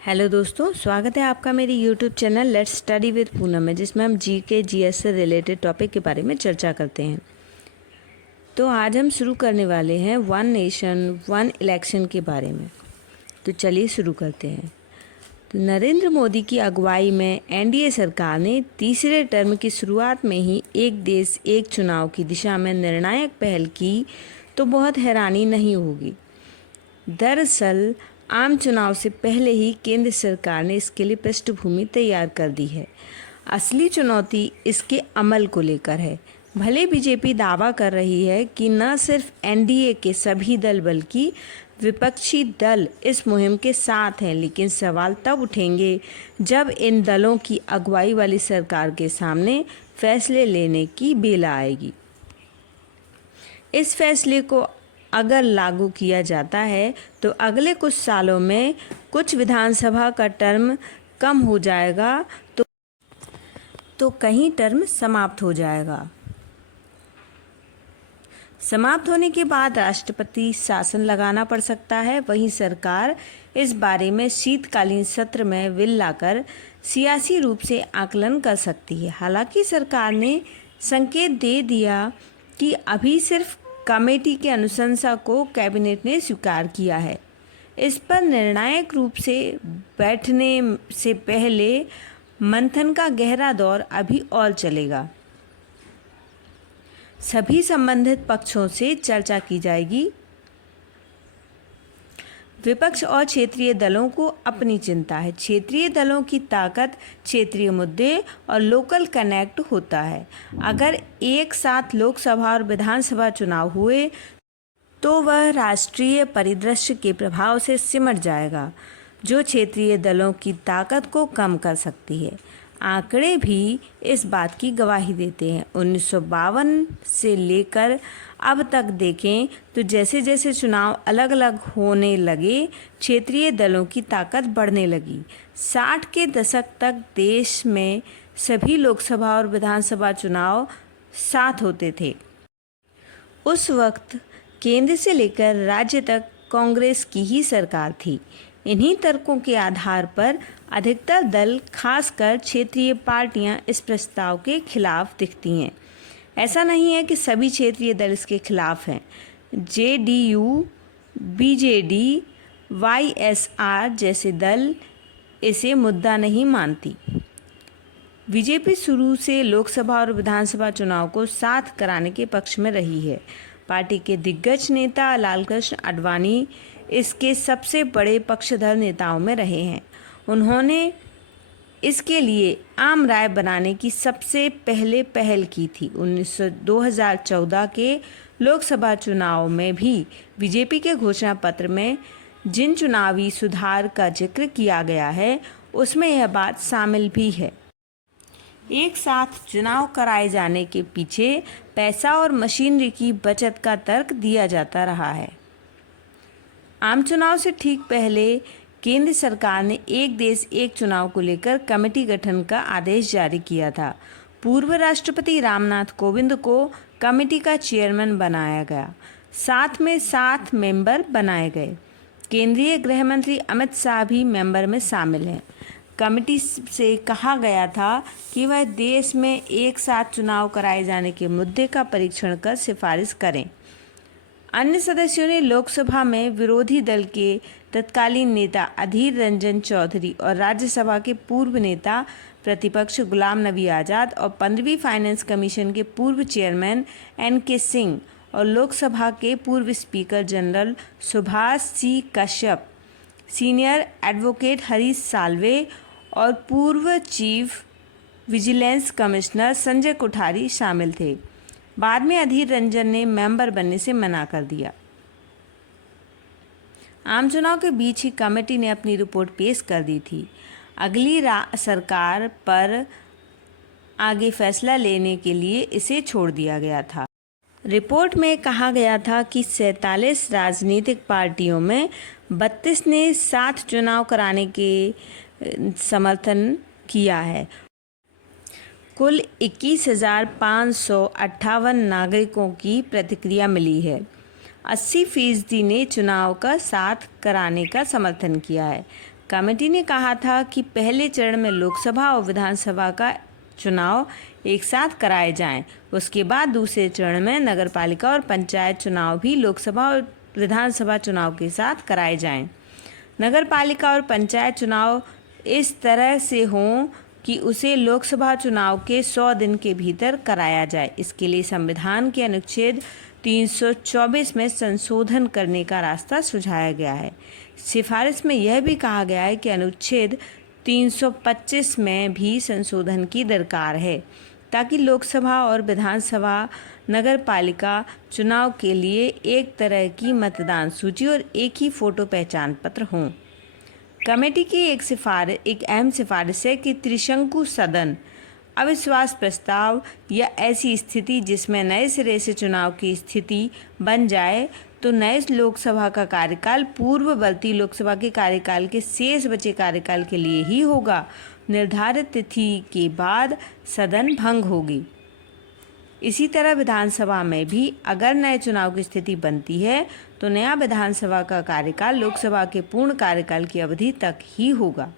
Hello दोस्तों, स्वागत है आपका मेरे YouTube channel let's study with Poonam में, जिसमें हम जीके जीएस से रिलेटेड टॉपिक के बारे में चर्चा करते हैं। तो आज हम शुरू करने वाले हैं वन नेशन वन इलेक्शन के बारे में। तो चलिए शुरू करते हैं। तो नरेंद्र मोदी की अगुवाई में एनडीए सरकार ने तीसरे टर्म की शुरुआत में ही एक देश एक चुनाव की दिशा में निर्णायक पहल की, तो बहुत हैरानी नहीं होगी। दरअसल आम चुनाव से पहले ही केंद्र सरकार ने इसके लिए पृष्ठभूमि तैयार कर दी है। असली चुनौती इसके अमल को लेकर है। भले बीजेपी दावा कर रही है कि न सिर्फ एनडीए के सभी दल बल्कि विपक्षी दल इस मुहिम के साथ हैं, लेकिन सवाल तब उठेंगे जब इन दलों की अगुवाई वाली सरकार के सामने फैसले लेने की बेला आएगी। इस फैसले को अगर लागू किया जाता है तो अगले कुछ सालों में कुछ विधानसभा का टर्म कम हो जाएगा तो कहीं टर्म समाप्त हो जाएगा। समाप्त होने के बाद राष्ट्रपति शासन लगाना पड़ सकता है। वहीं सरकार इस बारे में शीतकालीन सत्र में विल लाकर सियासी रूप से आकलन कर सकती है। हालांकि सरकार ने संकेत दे दिया कि अभी सिर्फ कमेटी के अनुशंसा को कैबिनेट ने स्वीकार किया है। इस पर निर्णायक रूप से बैठने से पहले मंथन का गहरा दौर अभी और चलेगा। सभी संबंधित पक्षों से चर्चा की जाएगी। विपक्ष और क्षेत्रीय दलों को अपनी चिंता है। क्षेत्रीय दलों की ताकत क्षेत्रीय मुद्दे और लोकल कनेक्ट होता है। अगर एक साथ लोकसभा और विधानसभा चुनाव हुए तो वह राष्ट्रीय परिदृश्य के प्रभाव से सिमट जाएगा, जो क्षेत्रीय दलों की ताकत को कम कर सकती है। आंकड़े भी इस बात की गवाही देते हैं। 1952 से लेकर अब तक देखें तो जैसे जैसे चुनाव अलग अलग होने लगे, क्षेत्रीय दलों की ताकत बढ़ने लगी। 60 के दशक तक देश में सभी लोकसभा और विधानसभा चुनाव साथ होते थे। उस वक्त केंद्र से लेकर राज्य तक कांग्रेस की ही सरकार थी। इन्हीं तर्कों के आधार पर अधिकतर दल, खासकर क्षेत्रीय पार्टियां, इस प्रस्ताव के खिलाफ दिखती हैं। ऐसा नहीं है कि सभी क्षेत्रीय दल इसके खिलाफ हैं। जेडीयू, बीजेडी, वाईएसआर जैसे दल इसे मुद्दा नहीं मानती। बीजेपी शुरू से लोकसभा और विधानसभा चुनाव को साथ कराने के पक्ष में रही है। पार्टी के दिग्गज नेता लालकृष्ण आडवाणी इसके सबसे बड़े पक्षधर नेताओं में रहे हैं। उन्होंने इसके लिए आम राय बनाने की सबसे पहले पहल की थी। 2014 के लोकसभा चुनाव में भी बीजेपी के घोषणा पत्र में जिन चुनावी सुधार का जिक्र किया गया है, उसमें यह बात शामिल भी है। एक साथ चुनाव कराए जाने के पीछे पैसा और मशीनरी की बचत का तर्क दिया जाता रहा है। आम चुनाव से ठीक पहले केंद्र सरकार ने एक देश एक चुनाव को लेकर कमेटी गठन का आदेश जारी किया था। पूर्व राष्ट्रपति रामनाथ कोविंद को कमेटी का चेयरमैन बनाया गया। साथ में 7 मेंबर बनाए गए। केंद्रीय गृह मंत्री अमित शाह भी मेंबर में शामिल हैं। कमेटी से कहा गया था कि वह देश में एक साथ चुनाव कराए जाने के मुद्दे का परीक्षण कर सिफारिश करें। अन्य सदस्यों ने लोकसभा में विरोधी दल के तत्कालीन नेता अधीर रंजन चौधरी और राज्यसभा के पूर्व नेता प्रतिपक्ष गुलाम नबी आज़ाद और 15वीं फाइनेंस कमीशन के पूर्व चेयरमैन एनके सिंह और लोकसभा के पूर्व स्पीकर जनरल सुभाष सी कश्यप, सीनियर एडवोकेट हरीश साल्वे और पूर्व chief vigilance commissioner Sanjay Kothari शामिल थे। बाद में अधीर रंजन ने मेंबर बनने से मना कर दिया। आम चुनाव के बीच ही कमेटी ने अपनी रिपोर्ट पेश कर दी थी। अगली सरकार पर आगे फैसला लेने के लिए इसे छोड़ दिया गया था। रिपोर्ट में कहा गया था कि 47 राजनीतिक पार्टियों में 32 ने साथ चुनाव कराने के समर्थन किया है। कुल 21,558 नागरिकों की प्रतिक्रिया मिली है। 80% ने चुनाव का साथ कराने का समर्थन किया है। कमेटी ने कहा था कि पहले चरण में लोकसभा और विधानसभा का चुनाव एक साथ कराए जाएं। उसके बाद दूसरे चरण में नगरपालिका और पंचायत चुनाव भी लोकसभा और विधानसभा चुनाव के साथ कराए जाएं। नगरपालिका और पंचायत चुनाव इस तरह से हों कि उसे लोकसभा चुनाव के 100 दिन के भीतर कराया जाए। इसके लिए संविधान के अनुच्छेद 324 में संशोधन करने का रास्ता सुझाया गया है। सिफारिश में यह भी कहा गया है कि अनुच्छेद 325 में भी संशोधन की दरकार है ताकि लोकसभा और विधानसभा नगरपालिका चुनाव के लिए एक तरह की मतदान सूची और एक ही फोटो पहचान पत्र हों। कमेटी की एक अहम सिफारिश है कि त्रिशंकु सदन, अविश्वास प्रस्ताव या ऐसी स्थिति जिसमें नए सिरे से चुनाव की स्थिति बन जाए तो नए लोकसभा का कार्यकाल पूर्ववर्ती लोकसभा के कार्यकाल के शेष बचे कार्यकाल के लिए ही होगा। निर्धारित तिथि के बाद सदन भंग होगी। इसी तरह विधानसभा में भी अगर नए चुनाव की स्थिति बनती है तो नया विधानसभा का कार्यकाल लोकसभा के पूर्ण कार्यकाल की अवधि तक ही होगा।